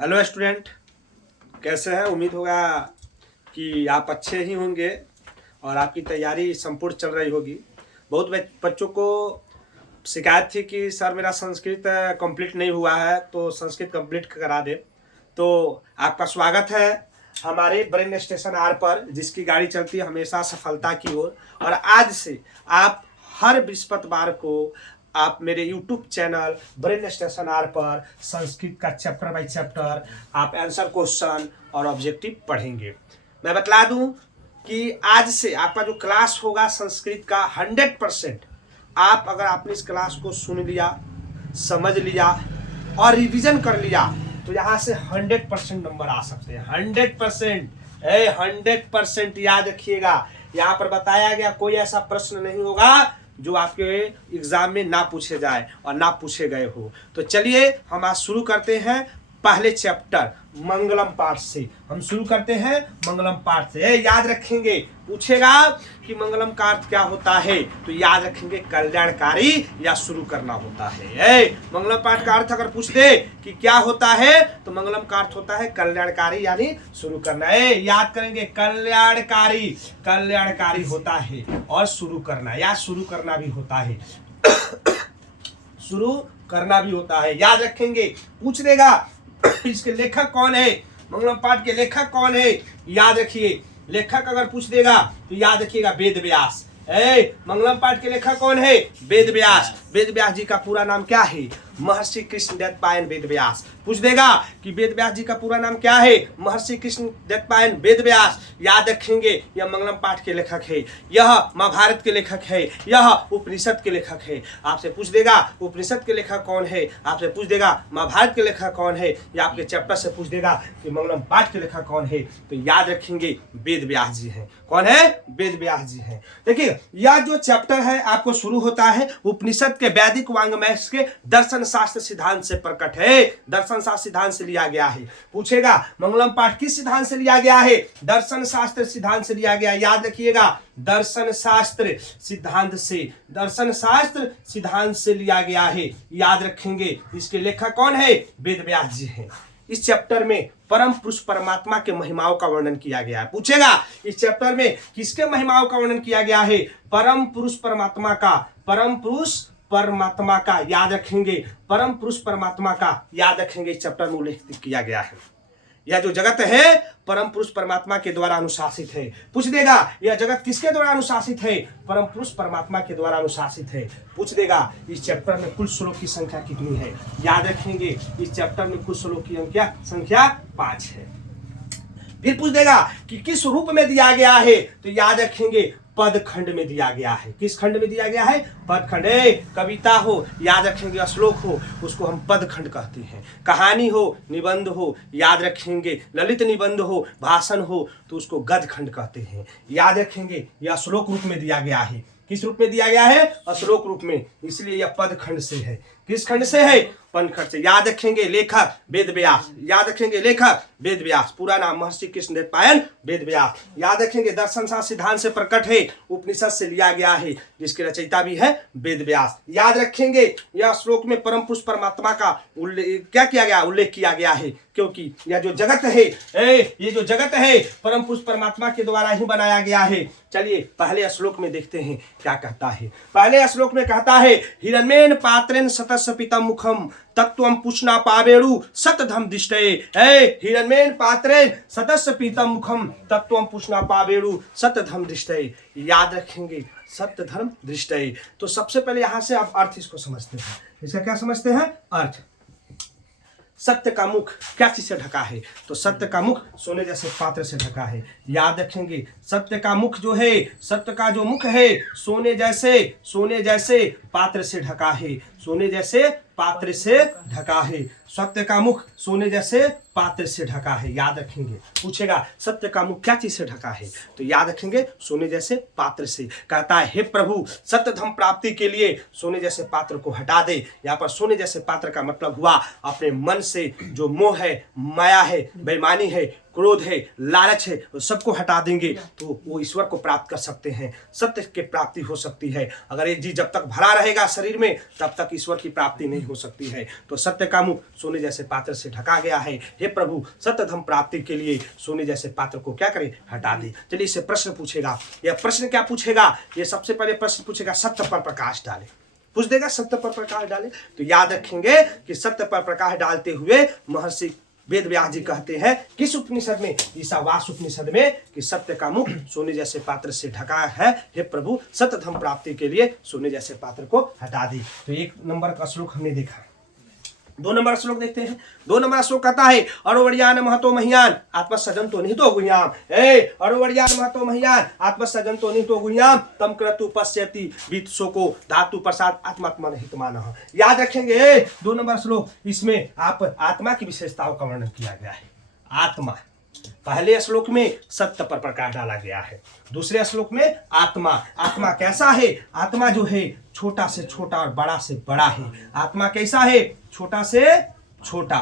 Hello student, कैसे हैं? उम्मीद होगा कि आप अच्छे ही होंगे और आपकी तैयारी संपूर्ण चल रही होगी। बहुत बच्चों को शिकायत थी कि सर मेरा संस्कृत कंप्लीट नहीं हुआ है, तो संस्कृत कंप्लीट करा दे। तो आपका स्वागत है हमारे ब्रेन स्टेशन आर पर, जिसकी गाड़ी चलती है हमेशा सफलता की ओर। और आज से आप हर बृहस्पतिवार को आप मेरे YouTube channel brain station R पर संस्कृत का चैप्टर बाय चैप्टर आप आंसर क्वेश्चन और ऑब्जेक्टिव पढ़ेंगे। मैं बतला दूं कि आज से आपका जो क्लास होगा संस्कृत का 100% आप अगर आपने इस क्लास को सुन लिया, समझ लिया और रिवीजन कर लिया तो यहाँ से 100% नंबर आ सकते हैं। 100% याद रखिएगा। यहाँ पर बताया गया कोई ऐसा प्रश्न नहीं होगा जो आपके एग्जाम में ना पूछे जाए और ना पूछे गए हो। तो चलिए हम आज शुरू करते हैं पहले चैप्टर मंगलम पाठ से। हम शुरू करते हैं मंगलम पाठ से। याद रखेंगे, पूछेगा कि मंगलम का अर्थ क्या होता है, तो याद रखेंगे कल्याणकारी या शुरू करना होता है। मंगलम पाठ का अर्थ अगर पूछ दे कि क्या होता है, तो मंगलम का अर्थ होता है कल्याणकारी यानी शुरू करना है। याद करेंगे कल्याणकारी, कल्याणकारी होता है और शुरू करना या शुरू करना भी होता है। शुरू करना भी होता है, याद रखेंगे। पूछ देगा इसके लेखक कौन है, मंगलम पाठ के लेखक कौन है, याद रखिए। लेखक अगर पूछ देगा तो याद रखिएगा वेद व्यास। मंगलम पाठ के लेखक कौन है? वेद व्यास। वेद व्यास जी का पूरा नाम क्या है? महर्षि कृष्ण द्वैपायन वेद व्यास। पूछ देगा कि वेद व्यास जी का पूरा नाम क्या है? महर्षि कृष्ण द्वैपायन वेद व्यास। याद रखेंगे यह मंगलम पाठ के लेखक है, यह महाभारत के लेखक है, यह उपनिषद के लेखक है। आपसे पूछ देगा उपनिषद के लेखक कौन है, आपसे पूछ देगा महाभारत के लेखक कौन है, या आपके चैप्टर से पूछ देगा कि मंगलम पाठ के लेखक कौन है, तो याद रखेंगे वेद व्यास जी हैं। कौन है? वेद व्यास जी हैं। देखिए यह जो चैप्टर है आपको शुरू होता है उपनिषद के वैदिक वांग्मय के दर्शन शास्त्र सिद्धांत से प्रकट है। दर्शन शास्त्र सिद्धांत से लिया गया है। पूछेगा मंगलम पाठ किस सिद्धांत से लिया गया है? दर्शन शास्त्र सिद्धांत से लिया गया। याद रखिएगा दर्शन शास्त्र सिद्धांत से, दर्शन शास्त्र सिद्धांत से लिया गया है। याद रखेंगे इसके लेखक कौन है? वेद व्यास जी हैं। इस चैप्टर में परम पुरुष परमात्मा के महिमाओं का वर्णन किया गया है। पूछेगा इस चैप्टर में किसके महिमाओं का वर्णन किया गया है? परम पुरुष परमात्मा का, परम पुरुष परमात्मा का। याद रखेंगे परम पुरुष परमात्मा का, याद रखेंगे इस चैप्टर में उल्लेख किया गया है। यह जो जगत है परम पुरुष परमात्मा के द्वारा अनुशासित है। पूछ देगा यह जगत किसके द्वारा अनुशासित है? परम पुरुष परमात्मा के द्वारा अनुशासित है। पूछ देगा इस चैप्टर में कुल श्लोक की संख्या कितनी है? याद रखेंगे इस चैप्टर में कुल श्लोक की संख्या 5 है। फिर पूछ देगा कि किस रूप में दिया गया है, तो याद रखेंगे पद खंड में दिया गया है। किस खंड में दिया गया है? पद खंड। कविता हो याद रखेंगे, श्लोक हो उसको हम पद खंड कहते हैं। कहानी हो, निबंध हो याद रखेंगे, ललित निबंध हो, भाषण हो तो उसको गद्य खंड कहते हैं। याद रखेंगे यह श्लोक रूप में दिया गया है। किस रूप में दिया गया है? श्लोक रूप में, इसलिए यह पद खंड से है। किस खंड से है? पद खंड से। याद रखेंगे लेखक वेद व्यास। याद रखेंगे लेखक वेद व्यास, पूरा नाम महर्षि कृष्ण द्वैपायन वेद व्यास। याद रखेंगे दर्शन शास्त्र सिद्धांत से प्रकट है, उपनिषद से लिया गया है, जिसके रचयिता भी है वेद व्यास। याद रखेंगे यह श्लोक में परम पुरुष परमात्मा का उल्लेख क्या किया गया? उल्लेख किया गया है, क्योंकि यह जो जगत है, ये जो जगत है परम पुरुष परमात्मा के द्वारा ही बनाया गया है। चलिए पहले श्लोक में देखते हैं क्या कहता है। पहले श्लोक में कहता है हिरण्येन पात्रेण सतस्य पीतम मुखम तत्वम पुष्णा पावेणु सतधम दृष्टये। हिरण्येन पात्रेण सतस्य पीतम मुखम तत्वम पुष्णा पावेणु सतधम दृष्टये। याद रखेंगे सत्य धर्म दृष्टये। तो सबसे पहले यहां से आप अर्थ इसको समझते हैं। इसका क्या समझते हैं? अर्थ। सत्य का मुख क्या चीज से ढका है? तो सत्य का मुख सोने जैसे पात्र से ढका है। याद रखेंगे सत्य का मुख जो है, सत्य का जो मुख है सोने जैसे पात्र से ढका है। सोने जैसे पात्र से ढका है। सत्य का मुख सोने जैसे पात्र से ढका है। याद रखेंगे। पूछेगा सत्य का मुख क्या चीज से ढका है, तो याद रखेंगे सोने जैसे पात्र से। कहता है हे प्रभु सत्य धर्म प्राप्ति के लिए सोने जैसे पात्र को हटा दे। यहाँ पर सोने जैसे पात्र का मतलब हुआ अपने मन से जो मोह है, माया है, बेईमानी है, क्रोध है, लालच है, वो सबको हटा देंगे तो वो ईश्वर को प्राप्त कर सकते हैं, सत्य की प्राप्ति हो सकती है। अगर ये जी जब तक भरा रहेगा शरीर में तब तक ईश्वर की प्राप्ति नहीं हो सकती है। तो सत्य का मुख सोने जैसे पात्र से ढका गया है। हे प्रभु, सत्य धर्म प्राप्ति के लिए सोने जैसे पात्र को क्या करे, हटा दे। चलिए इससे प्रश्न पूछेगा। यह प्रश्न क्या पूछेगा? ये सबसे पहले प्रश्न पूछेगा, सत्य पर प्रकाश डाले। पूछ देगा सत्य पर प्रकाश डाले। तो याद रखेंगे कि सत्य पर प्रकाश डालते हुए महर्षि वेद व्यास जी कहते हैं किस उपनिषद में, ईशावास उपनिषद में, कि सत्य का मुख सोने जैसे पात्र से ढका है। हे प्रभु, सत्य धर्म प्राप्ति के लिए सोने जैसे पात्र को हटा दी। तो 1 नंबर का श्लोक हमने देखा। 2 नंबर श्लोक देखते हैं। 2 नंबर श्लोक कहता है, अरोवर्यान महतो महियान आत्मसजन तो नहीं तो गुह्याम। अरोवर्यान महतो महियान आत्मसजन तो नहीं तो गुह्याम तम क्रतु पश्यति वित्सो को धातु प्रसाद आत्मात्मा हितमान। याद रखेंगे 2 नंबर श्लोक, इसमें आप आत्मा की विशेषताओं का वर्णन किया गया है। आत्मा, पहले श्लोक में सत्य पर प्रकाश डाला गया है, दूसरे श्लोक में आत्मा। आत्मा कैसा है? आत्मा जो है छोटा से छोटा और बड़ा से बड़ा है। आत्मा कैसा है? छोटा से छोटा,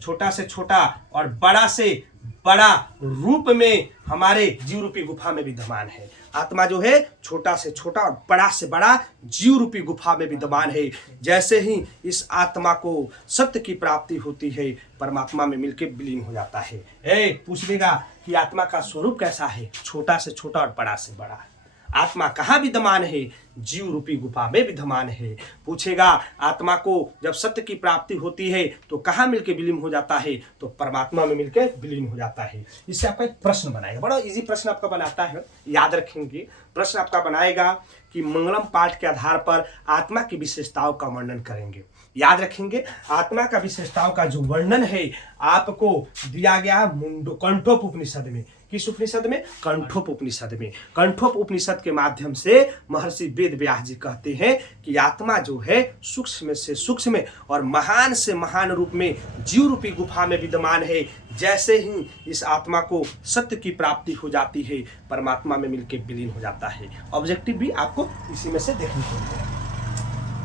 छोटा से छोटा और बड़ा से बड़ा रूप में हमारे जीव रूपी गुफा में विद्यमान है। आत्मा जो है छोटा से छोटा और बड़ा से बड़ा जीव रूपी गुफा में विद्यमान है। जैसे ही इस आत्मा को सत्य की प्राप्ति होती है, परमात्मा में मिलकर विलीन हो जाता है। पूछ लेगा कि आत्मा का स्वरूप कैसा है? छोटा से छोटा और बड़ा से बड़ा। आत्मा कहाँ विद्यमान है? जीव रूपी गुफा में विद्यमान है। पूछेगा आत्मा को जब सत्य की प्राप्ति होती है तो कहाँ मिलके विलीन हो जाता है? तो परमात्मा में मिलके विलीन हो जाता है। इससे आपका एक प्रश्न बनाएगा, बड़ा इजी प्रश्न आपका बनाता है। याद रखेंगे, प्रश्न आपका बनाएगा कि मंगलम पाठ के आधार पर आत्मा की विशेषताओं का वर्णन करेंगे। याद रखेंगे, आत्मा का विशेषताओं का जो वर्णन है आपको दिया गया कंठोप उपनिषद में। किस उपनिषद में? कंठोप उपनिषद में। कंठोप उपनिषद के माध्यम से महर्षि वेद व्यास जी कहते हैं कि आत्मा जो है सूक्ष्म से सूक्ष्म और महान से महान रूप में जीव रूपी गुफा में विद्यमान है। जैसे ही इस आत्मा को सत्य की प्राप्ति हो जाती है, परमात्मा में मिलकर विलीन हो जाता है। ऑब्जेक्टिव भी आपको इसी में से देखने को मिलेगा।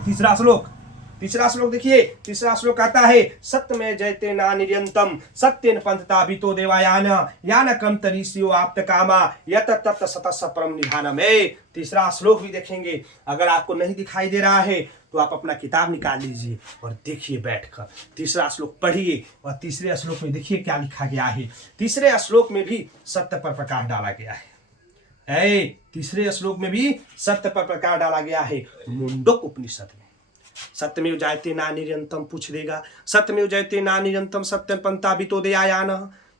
तीसरा श्लोक देखिए। तीसरा श्लोक आता है, सत्य में जयते ना निरंतम सत्यन पंथता भीतो देवायान यान कम तरीसियो आप्त कामा यत तत् सतस्य परम निधानम। तीसरा श्लोक भी देखेंगे। अगर आपको नहीं दिखाई दे रहा है तो आप अपना किताब निकाल लीजिए और देखिए बैठकर। तीसरा श्लोक पढ़िए और तीसरे श्लोक में देखिए क्या लिखा गया है। तीसरे श्लोक में भी सत्य पर प्रकाश डाला गया है। तीसरे श्लोक में भी सत्य पर प्रकाश डाला गया है। मुंडक उपनिषद में सत्यमेव जयते ना निरंतम पूछ देगा। सत्यमेव जयते ना निरंतम सत्यं पंथा भीतो देवायान,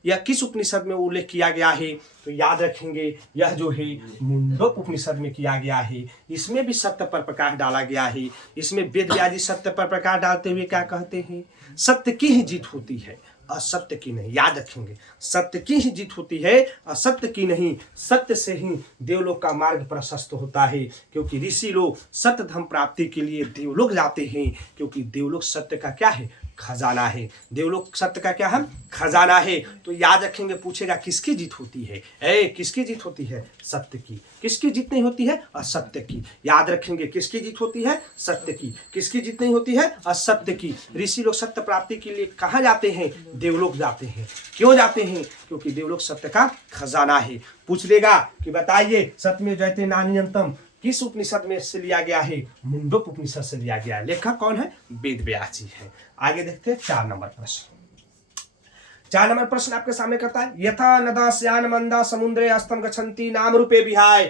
यह किस उपनिषद में उल्लेख किया गया है? तो याद रखेंगे यह जो है मुंडक उपनिषद में किया गया है। इसमें भी सत्य पर प्रकाश डाला गया है। इसमें वेद व्यास जी सत्य पर प्रकाश डालते हुए क्या कहते हैं? सत्य की ही जीत होती है, असत्य की नहीं। याद रखेंगे, सत्य की ही जीत होती है, असत्य की नहीं। सत्य से ही देवलोक का मार्ग प्रशस्त होता है, क्योंकि ऋषि लोग सत्य धर्म प्राप्ति के लिए देवलोक जाते हैं, क्योंकि देवलोक सत्य का क्या है? खजाना है। देवलोक सत्य का क्या है? खजाना है। तो याद रखेंगे, पूछेगा किसकी जीत होती है? किसकी जीत होती है? सत्य की। किसकी जीत नहीं होती है? असत्य की। याद रखेंगे, किसकी जीत होती है? सत्य की। किसकी जीत नहीं होती है? असत्य की। ऋषि लोग सत्य प्राप्ति के लिए कहाँ जाते हैं? देवलोक जाते हैं। क्यों जाते हैं? क्योंकि देवलोक सत्य का खजाना है। पूछ लेगा कि बताइए सत्य में जयते नान्यंतम किस उपनिषद में से लिया गया है? मुंडक उपनिषद से लिया गया है। लेखक कौन है? वेद व्यास जी है। आगे देखते हैं 4 नंबर प्रश्न। 4 नंबर प्रश्न आपके सामने करता है, यथा नदा स्यान मंदा समुद्रे अस्तम गच्छन्ति नाम रूपे विहाय।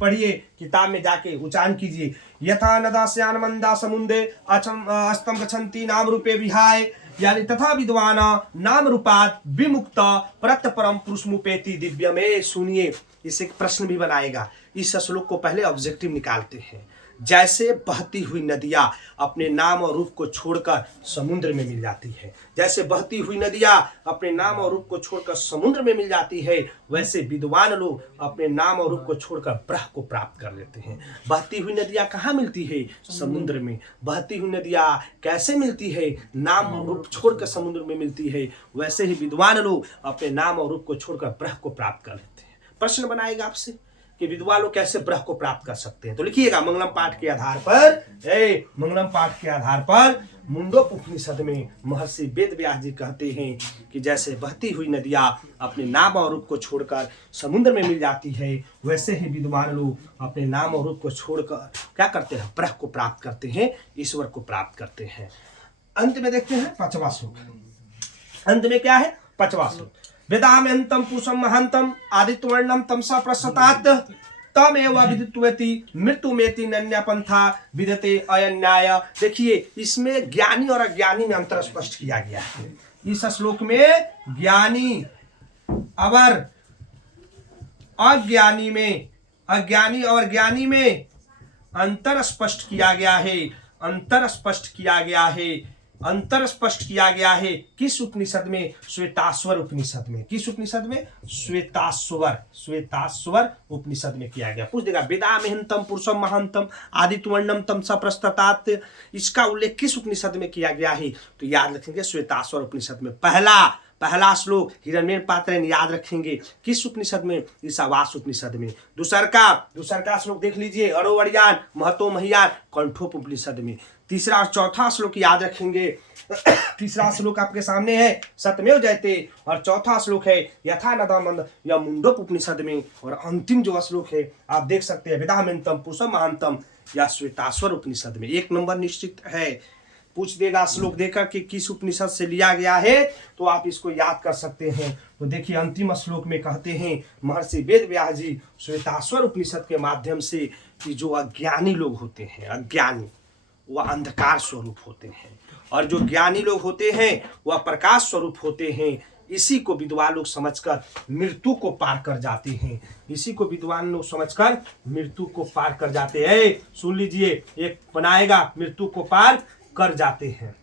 पढ़िए, किताब में जाके उच्चारण कीजिए। यथा नदा स्यान मंदा समुद्रे अस्तम गच्छन्ति नाम रूपे विहाय, यानी तथा विद्वाना नाम रूपात विमुक्त परत परम पुरुषमुपेति दिव्य में। सुनिए, इसे एक प्रश्न भी बनाएगा। इस श्लोक को पहले ऑब्जेक्टिव निकालते हैं। जैसे बहती हुई नदियां अपने नाम और रूप को छोड़कर समुद्र में मिल जाती है, जैसे बहती हुई नदियां अपने नाम और रूप को छोड़कर समुद्र में मिल जाती है, वैसे विद्वान लोग अपने नाम और रूप को छोड़कर ब्रह्म को प्राप्त कर लेते हैं। बहती हुई नदियां कहाँ मिलती है? समुद्र में। बहती हुई नदियां कैसे मिलती है? नाम और रूप छोड़कर समुद्र में मिलती है। वैसे ही विद्वान लोग अपने नाम और रूप को छोड़कर ब्रह्म को प्राप्त कर लेते हैं। प्रश्न बनाएगा आपसे कि विद्वान लोग कैसे ब्रह्म को प्राप्त कर सकते हैं। तो लिखिएगा, मंगलम पाठ के आधार पर, मंगलम पाठ के आधार पर मुंडोप उपनिषद में महर्षि वेद व्यास जी कहते हैं कि जैसे बहती हुई नदियाँ अपने नाम और रूप को छोड़कर समुद्र में मिल जाती है, वैसे ही विद्वान लोग अपने नाम और रूप को छोड़कर क्या करते हैं, ब्रह्म को प्राप्त करते हैं, ईश्वर को प्राप्त करते हैं। अंत में देखते हैं 5वां श्लोक। अंत में क्या है 5वां श्लोक, वेदाम्यंतम पुरुषम महांतम आदित्यवर्णम तमसा प्रसतात् तमेव विदित्वति मृत्युमेति नन्या पंथा विदते अयन्याय। देखिए इसमें ज्ञानी और अज्ञानी में अंतर स्पष्ट किया गया है। इस श्लोक में ज्ञानी और अज्ञानी में, अज्ञानी और ज्ञानी में अंतर स्पष्ट किया गया है। अंतर स्पष्ट किया गया है। अंतर स्पष्ट किया गया है किस उपनिषद में, श्वेताश्वर उपनिषद में। किस उपनिषद में, श्वेताश्वर, श्वेताश्वर उपनिषद में किया गया। पूछ देगा वेदामेहंतम पुरुषम महांतम आदित्यवर्णम तमसा प्रस्ततात, इसका उल्लेख किस उपनिषद में किया गया है, तो याद रखेंगे श्वेताश्वर उपनिषद में। पहला श्लोक हिरण्यन पात्रेण, याद रखेंगे किस उपनिषद में, ईशावास उपनिषद में। दूसर का श्लोक देख लीजिए, अरोवर्यान महतो महियान कंठोप उपनिषद में। तीसरा और चौथा श्लोक याद रखेंगे। तीसरा श्लोक आपके सामने है सत्यमेव जयते, और चौथा श्लोक है यथा नदामंद या मुंडोप उपनिषद में, और अंतिम जो श्लोक है आप देख सकते हैं वेदामेंतम पुरुषम महांतम या श्वेताश्वर उपनिषद में। 1 नंबर निश्चित है। पूछ देगा श्लोक देकर कि किस उपनिषद से लिया गया है, तो आप इसको याद कर सकते हैं। तो देखिए अंतिम श्लोक में कहते हैं महर्षि वेद व्यास जी श्वेताश्वर उपनिषद के माध्यम से कि जो अज्ञानी लोग होते हैं, अज्ञानी वह अंधकार स्वरूप होते हैं, और जो ज्ञानी लोग होते हैं वह प्रकाश स्वरूप होते हैं। इसी को विद्वान लोग समझकर मृत्यु को पार कर जाते हैं। इसी को विद्वान लोग समझकर मृत्यु को पार कर जाते हैं। सुन लीजिए, एक बनाएगा मृत्यु को पार कर जाते हैं।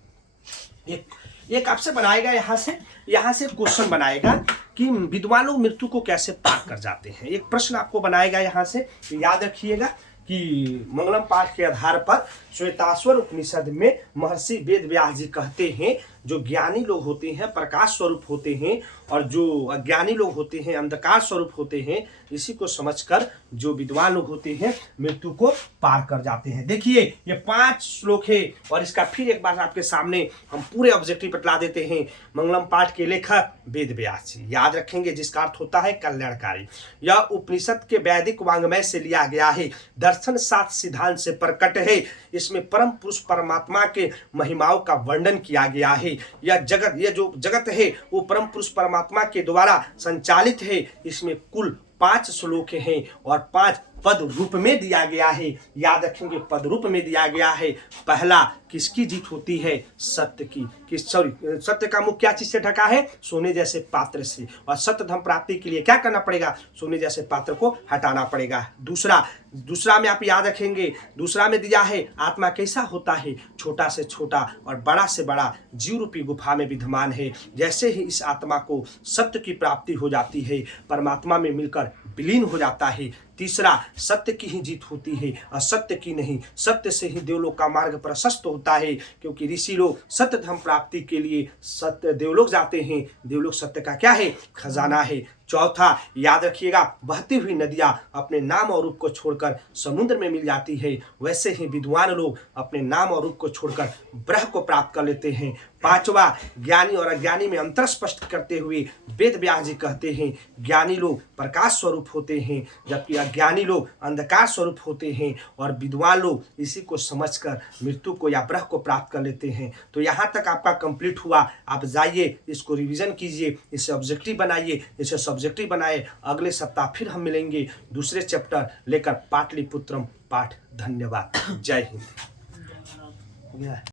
एक आपसे बनाएगा, यहाँ से क्वेश्चन बनाएगा कि विद्वान लोग मृत्यु को कैसे पार कर जाते हैं। एक प्रश्न आपको बनाएगा यहाँ से, याद रखिएगा कि मंगलम पाठ के आधार पर श्वेताश्वर उपनिषद में महर्षि वेद व्यास जी कहते हैं जो ज्ञानी लोग होते हैं प्रकाश स्वरूप होते हैं, और जो अज्ञानी लोग होते हैं अंधकार स्वरूप होते हैं। इसी को समझकर जो विद्वान लोग होते हैं मृत्यु को पार कर जाते हैं। देखिए ये 5 श्लोक है, और इसका फिर एक बार आपके सामने हम पूरे ऑब्जेक्टिव बतला देते हैं। मंगलम पाठ के लेखक वेद व्यास जी, याद रखेंगे, जिसका अर्थ होता है कल्याणकारी। यह उपनिषद के वैदिक वांग्मय से लिया गया है, दर्शन 7 सिद्धांत से प्रकट है। इसमें परम पुरुष परमात्मा के महिमाओं का वर्णन किया गया है। यह जो जगत है वो परम पुरुष परमात्मा के द्वारा संचालित है। इसमें कुल 5 श्लोक हैं और 5 पद रूप में दिया गया है। याद रखेंगे पद रूप में दिया गया है। पहला, किसकी जीत होती है, सत्य की। सत्य का मुख क्या चीज से ढका है, सोने जैसे पात्र से। और सत्य धर्म प्राप्ति के लिए क्या करना पड़ेगा, सोने जैसे पात्र को हटाना पड़ेगा। दूसरा में आप याद रखेंगे, दूसरा में दिया है आत्मा कैसा होता है, छोटा से छोटा और बड़ा से बड़ा जीव रूपी गुफा में विद्यमान है। जैसे ही इस आत्मा को सत्य की प्राप्ति हो जाती है, परमात्मा में मिलकर विलीन हो जाता है। तीसरा, सत्य की ही जीत होती है, असत्य की नहीं। सत्य से ही देवलोक का मार्ग प्रशस्त होता है, क्योंकि ऋषि लोग सत्य धर्म प्राप्ति के लिए सत्य देवलोक जाते हैं। देवलोक सत्य का क्या है, खजाना है। चौथा, याद रखिएगा, बहती हुई नदियां अपने नाम और रूप को छोड़कर समुद्र में मिल जाती है, वैसे ही विद्वान लोग अपने नाम और रूप को छोड़कर ब्रह्म को प्राप्त कर लेते हैं। पांचवा, ज्ञानी और अज्ञानी में अंतर स्पष्ट करते हुए वेद व्यास जी कहते हैं ज्ञानी लोग प्रकाश स्वरूप होते हैं, जबकि अज्ञानी लोग अंधकार स्वरूप होते हैं, और विद्वान लोग इसी को समझकर मृत्यु को या ब्रह्म को प्राप्त कर लेते हैं। तो यहाँ तक आपका कंप्लीट हुआ। आप जाइए, इसको रिवीजन कीजिए, इसे ऑब्जेक्टिव बनाइए, इसे सब्जेक्टिव बनाए। अगले सप्ताह फिर हम मिलेंगे दूसरे चैप्टर लेकर, पाटलिपुत्रम पाठ। धन्यवाद। जय हिंद।